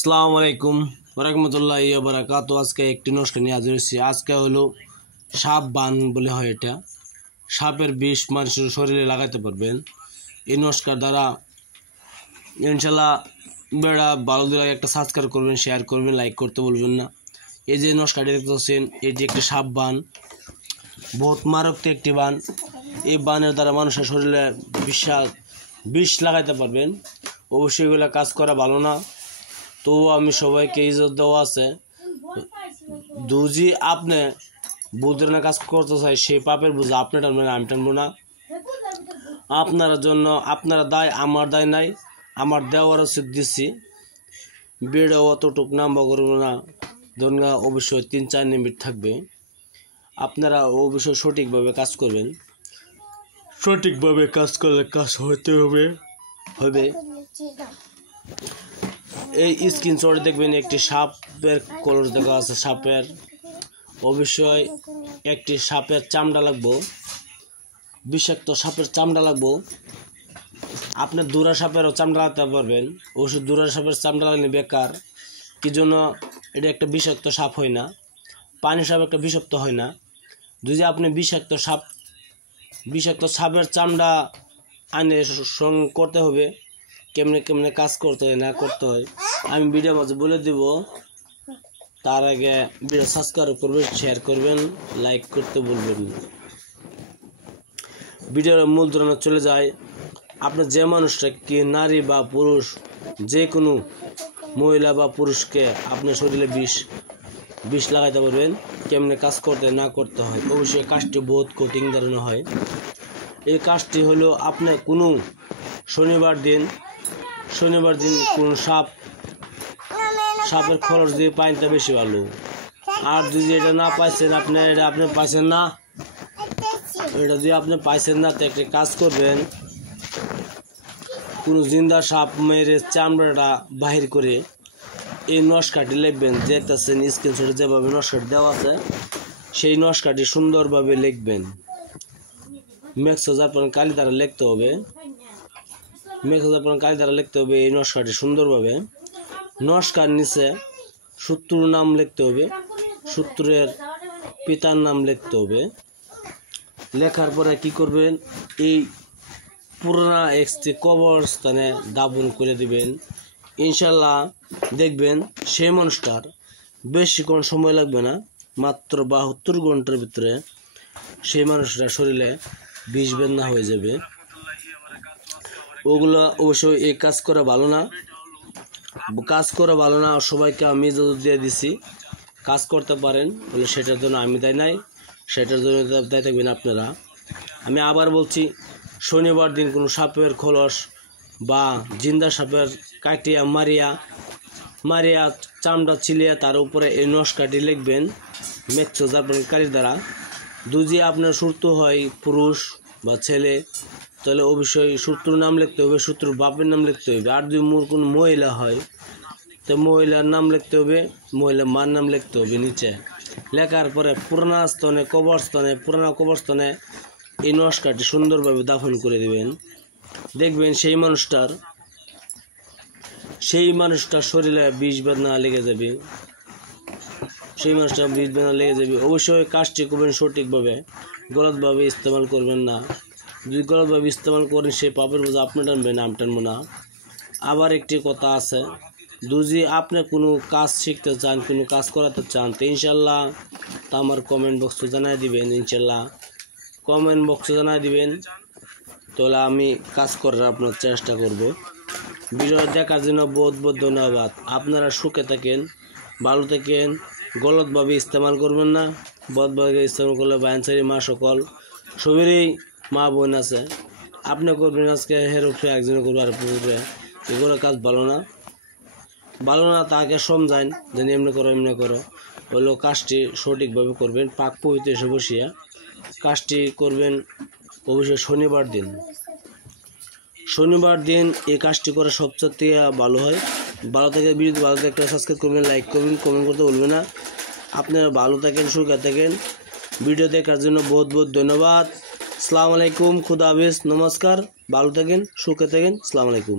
আসসালামু আলাইকুম ওয়া বারাকাতুহু। আজকে একটি নস্কা নিয়ে হাজির হয়েছি। আজকে হলো সাপ বান বলে হয়, এটা সাপের বিষ মানুষের শরীরে লাগাতে পারবেন এই নস্কার দ্বারা। ইনশাল্লাহ বেড়া ভালো দিলে একটা সাবস্ক্রাইব করবেন, শেয়ার করবেন, লাইক করতে বলবেন না। এই যে নস্কাটি দেখতে পাচ্ছেন, এটি একটি সাপ বান, বহুত মারাত্মক একটি বান। এই বানের দ্বারা মানুষের শরীরে বিষ লাগাইতে পারবেন। অবশ্যই এগুলো কাজ করা ভালো না, তো আমি সবাইকে ইজ্জত দেওয়া আছে। যদি আপনি বুদ্ধের কাজ করতে চাই, সেই পাপের বুঝে আপনি টানবেন, আমি টানবো না। আপনার জন্য আপনারা দায়, আমার দায় নাই। আমার দেওয়ার উচিত দিচ্ছি, বেড়ে অতটুক নাম্বা করবো না। ধরুন অবশ্যই 3-4 মিনিট থাকবে। আপনারা অবশ্যই সঠিকভাবে কাজ করবেন। সঠিকভাবে কাজ করলে কাজ হতে হবে। এই স্ক্রিনশটে দেখবেন একটি সাপের কলর দেখা আছে। সাপের অবশ্যই একটি সাপের চামড়া লাগবো, বিষাক্ত সাপের চামড়া লাগবো। আপনি দুরা সাপেরও চামড়া লাগাতে পারবেন। অবশ্যই দুরা সাপের চামড়া লাগলে বেকার। কি জন্য? এটা একটা বিষাক্ত সাপ হয় না, পানি সাপ একটা বিষাক্ত হয় না। যদি আপনি বিষাক্ত সাপের চামড়া আনে করতে হবে, কেমনে কাজ করতে হয় না করতে হয় আমি ভিডিওর মাঝে বলে দিব। তার আগে ভিডিও সাবস্ক্রাইব করবেন, শেয়ার করবেন, লাইক করতে বলবেন। ভিডিওর মূল ধারণা চলে যায়। আপনার যে মানুষটা কি নারী বা পুরুষ, যে কোনো মহিলা বা পুরুষকে আপনার শরীরে বিষ লাগাইতে পারবেন, কেমনে কাজ করতে না করতে হয়। অবশ্যই কাজটি বহুত কঠিন ধরনের হয়। এই কাজটি হলো আপনার কোনো শনিবার দিন কোনো সাপের খরচ দিয়ে পানিটা বেশি ভালো। আর যদি এটা না পাইছেন, আপনি পাইছেন না, এটা যদি আপনি পাইছেন না, তো একটা কাজ করবেন, কোনো জিন্দা সাপ মেরে চামড়াটা বাহির করে এই নস্কাটি লিখবেন। দেখতেছেন স্ক্রিনশটে যেভাবে নস্কাটি দেওয়া আছে, সেই নস্কাটি সুন্দরভাবে লিখবেন। মেক্সোজার কালি দ্বারা লিখতে হবে। এই নস্কাটি সুন্দরভাবে। নস্কার নিচে শত্রুর নাম লিখতে হবে, শত্রুর পিতার নাম লিখতে হবে। লেখার পরে কি করবেন, এই পুরোনা একটি কবরস্থানে দাফন করে দিবেন। ইনশাল্লাহ দেখবেন সেই মানুষটার বেশিক্ষণ সময় লাগবে না, মাত্র 72 ঘন্টার ভিতরে সেই মানুষটার শরীরে বিষ বেদনা হয়ে যাবে। ওগুলো অবশ্যই এই কাজ করা ভালো না। সবাইকে আমি ইজাজত দিয়ে দিছি, কাজ করতে পারেন বলে সেটার জন্য আমি দায় নাই, সেটার জন্য দায় থাকবেন আপনারা। আমি আবার বলছি, শনিবার দিন কোনো সাপের খোলস বা জিন্দা সাপের কাটিয়া মারিয়া চামড়া ছিলিয়ে তার উপরে এই নস্কাটি লিখবেন মেক্সোজার কালির দ্বারা। যদি আপনার শত্রু হয় পুরুষ বা ছেলে, তাহলে অবশ্যই শত্রুর নাম লিখতে হবে, শত্রুর বাপের নাম লিখতে হবে। আর যদি কোনো মহিলা হয়, তো মহিলার নাম লিখতে হবে, মহিলার মার নাম লিখতে হবে নিচে। লেখার পরে পুরানা কবরস্থানে এই নস্কাটি সুন্দরভাবে দাফন করে দেবেন। দেখবেন সেই মানুষটার শরীরে বিষ বেদনা লেগে যাবে। অবশ্যই কাজটি করবেন সঠিকভাবে, গলতভাবে ইস্তেমাল করবেন না। যদি গলতভাবে ইস্তেমাল করেন, সেই পাপের বোঝা আপনি টানবেন, আমি টানবো না। আবার একটি কথা আছে, যদি আপনি কোনো কাজ শিখতে চান, কোনো কাজ করাতে চান, তো ইনশাল্লাহ তা আমার কমেন্ট বক্সে জানাই দিবেন। তাহলে আমি কাজ করার আপনার চেষ্টা করব। ভিডিও দেখার জন্য বহুত ধন্যবাদ। আপনারা সুখে থাকেন, ভালো থাকেন, গলতভাবে ইস্তেমাল করবেন না। বদভাবে ইস্তেমাল করলে বাইনসারি মা সকল সবেরই মা বোন আছে, আপনি করবেন আজকে হেরোফে একজনে করবো আর পুরো এগুলো কাজ ভালো না। তাকে সমঝান যে এমনি করো হলো কাজটি সঠিকভাবে করবেন। পাক পবিত্র এসে বসিয়া কাজটি করবেন। অবশ্যই শনিবার দিন এই কাজটি করে সবচেয়ে ভালো হয়। ভালো থেকে ভিডিওটি ভালো থেকে সাবস্ক্রাইব করবেন, লাইক করবেন, কমেন্ট করতে বলবেন না। আপনারা ভালো থাকেন, সুখে থাকেন। ভিডিও দেখার জন্য বহুত ধন্যবাদ। আসসালামু আলাইকুম, খুদা হাফেজ, নমস্কার। ভালো থাকেন, সুখে থাকেন। আসসালামু আলাইকুম।